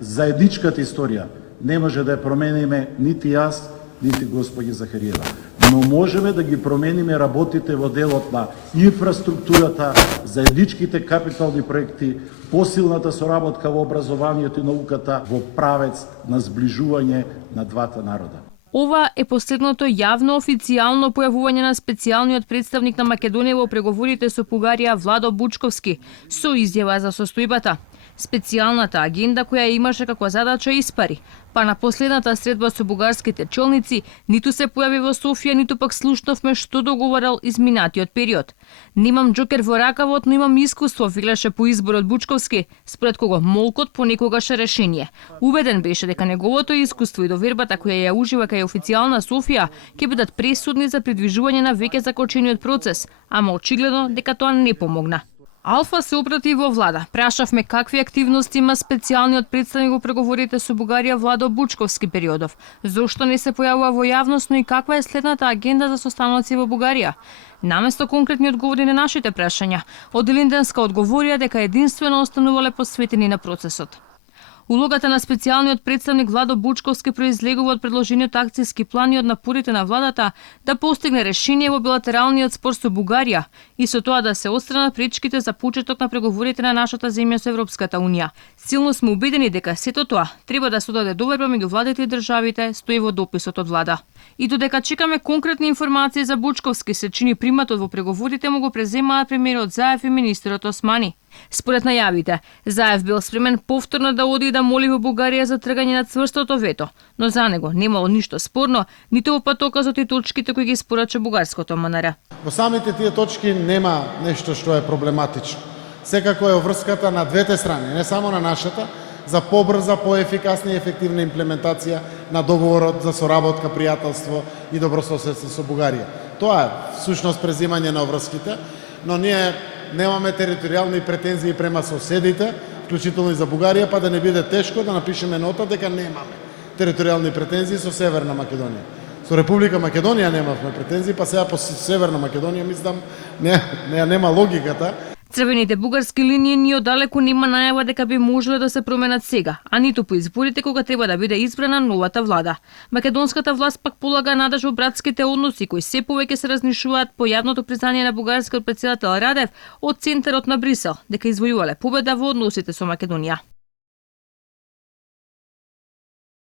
Заедничката историја не може да ја промениме нити јас, нити господи Захариева. Но можеме да ги промениме работите во делот на инфраструктурата, заедничките капитални проекти, посилната соработка во образованието и науката во правец на зближување на двата народа. Ова е последното јавно официјално појавување на специјалниот представник на Македонија во преговорите со Бугарија Владо Бучковски со изјава за состојбата. Специјалната агенда која имаше како задача испари, па на последната средба со бугарските челници ниту се појави во Софија, ниту пак слушнавме што договорал изминатиот период. Немам џокер во ракавот, но имам искуство, велеше по изборот Бучковски, според кого молкот понекогаш е решение. Убеден беше дека неговото искуство и довербата која ја ужива кај официјална Софија ќе бидат пресудни за придвижување на веќе закочениот процес, ама очигледно дека тоа не помогна. Алфа се обрати во влада. Прашавме какви активности има специјалниот представник во преговорите со Бугарија Владо Бучковски периодов. Зошто не се појавува во јавност, но и каква е следната агенда за состаноци во Бугарија? Наместо конкретни одговори на нашите прашања, од Илинденска одговорија дека единствено останувале посветени на процесот. Улогата на специјалниот представник Владо Бучковски произлегува од предложениот акцијски план и од напорите на владата да постигне решение во билатералниот спор со Бугарија и со тоа да се отстранат пречките за почеток на преговорите на нашата земја со Европската унија. Силно сме убедени дека сето тоа треба да се одаде доверба меѓу владите и државите, стои во дописот од влада. И додека чекаме конкретни информации за Бучковски, се чини приматот во преговорите му го преземаат премиерот Заев и министерот Османи. Според најавите, Заев бил спремен повторно да оди и да моли во Бугарија за тргање на цврстото вето, но за него немало ништо спорно, ниту во патоказот и точките кои ги спорача бугарското МНР. Во самите тие точки нема нешто што е проблематично. Секако е врската на двете страни, не само на нашата, за побрза, поефикасна и ефективна имплементација на договорот за соработка, пријателство и добрососедство со Бугарија. Тоа е всушност презимање на врските, но ние немаме територијални претензии према соседите, вклучително и за Бугарија, па да не биде тешко да напишеме нота дека немаме територијални претензии со Северна Македонија. Со Република Македонија немавме претензии, па сега по Северна Македонија мислам нема логиката. Црвените бугарски линии ни одалеку нема најава дека би можеле да се променат сега, а ниту по изборите кога треба да биде избрана новата влада. Македонската власт пак полага надеж во братските односи кои се повеќе се разнишуваат по јавното признание на бугарскиот претседател Радев од центарот на Брисел дека извојувале победа во односите со Македонија.